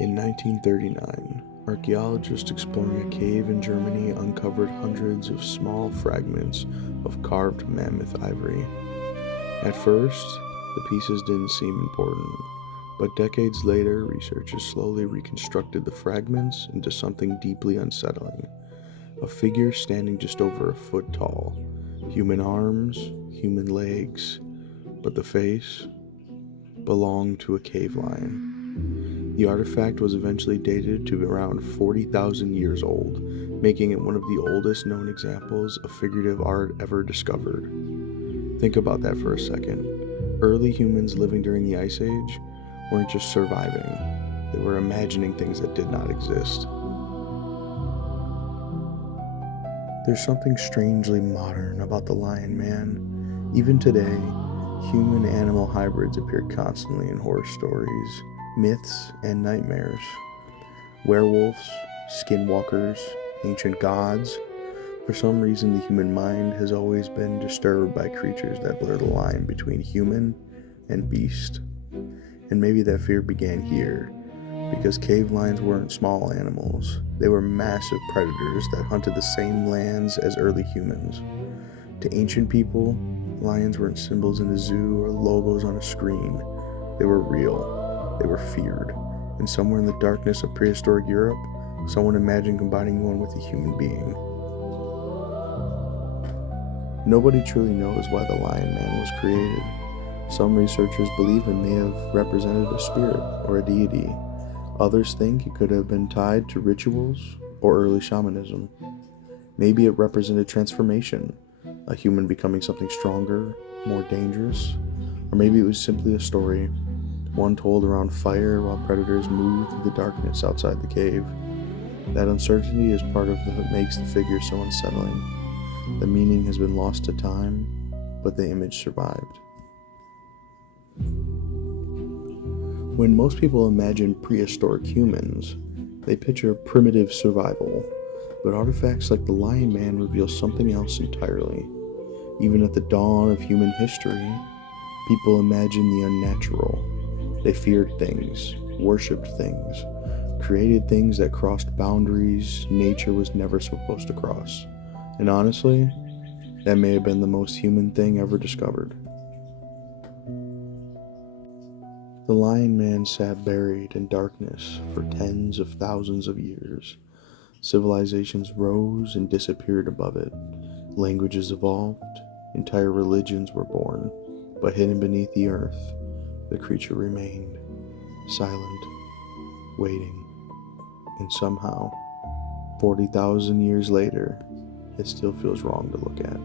In 1939, archaeologists exploring a cave in Germany uncovered hundreds of small fragments of carved mammoth ivory. At first, the pieces didn't seem important, but decades later, researchers slowly reconstructed the fragments into something deeply unsettling. A figure standing just over a foot tall, human arms, human legs, but the face belonged to a cave lion. The artifact was eventually dated to around 40,000 years old, making it one of the oldest known examples of figurative art ever discovered. Think about that for a second. Early humans living during the Ice Age weren't just surviving, they were imagining things that did not exist. There's something strangely modern about the Lion Man. Even today, human-animal hybrids appear constantly in horror stories, myths, and nightmares. Werewolves, skinwalkers, ancient gods. For some reason, the human mind has always been disturbed by creatures that blur the line between human and beast. And maybe that fear began here, because cave lions weren't small animals. They were massive predators that hunted the same lands as early humans. To ancient people, lions weren't symbols in a zoo or logos on a screen. They were real. They were feared. And somewhere in the darkness of prehistoric Europe, someone imagined combining one with a human being. Nobody truly knows why the Lion Man was created. Some researchers believe it may have represented a spirit or a deity. Others think it could have been tied to rituals or early shamanism. Maybe it represented transformation, a human becoming something stronger, more dangerous. Or maybe it was simply a story, one told around fire while predators moved through the darkness outside the cave. That uncertainty is part of what makes the figure so unsettling. The meaning has been lost to time, but the image survived. When most people imagine prehistoric humans, they picture primitive survival, but artifacts like the Lion Man reveal something else entirely. Even at the dawn of human history, people imagined the unnatural. They feared things, worshipped things, created things that crossed boundaries nature was never supposed to cross. And honestly, that may have been the most human thing ever discovered. The Lion Man sat buried in darkness for tens of thousands of years. Civilizations rose and disappeared above it. Languages evolved, entire religions were born, but hidden beneath the earth, the creature remained, silent, waiting, and somehow, 40,000 years later, it still feels wrong to look at.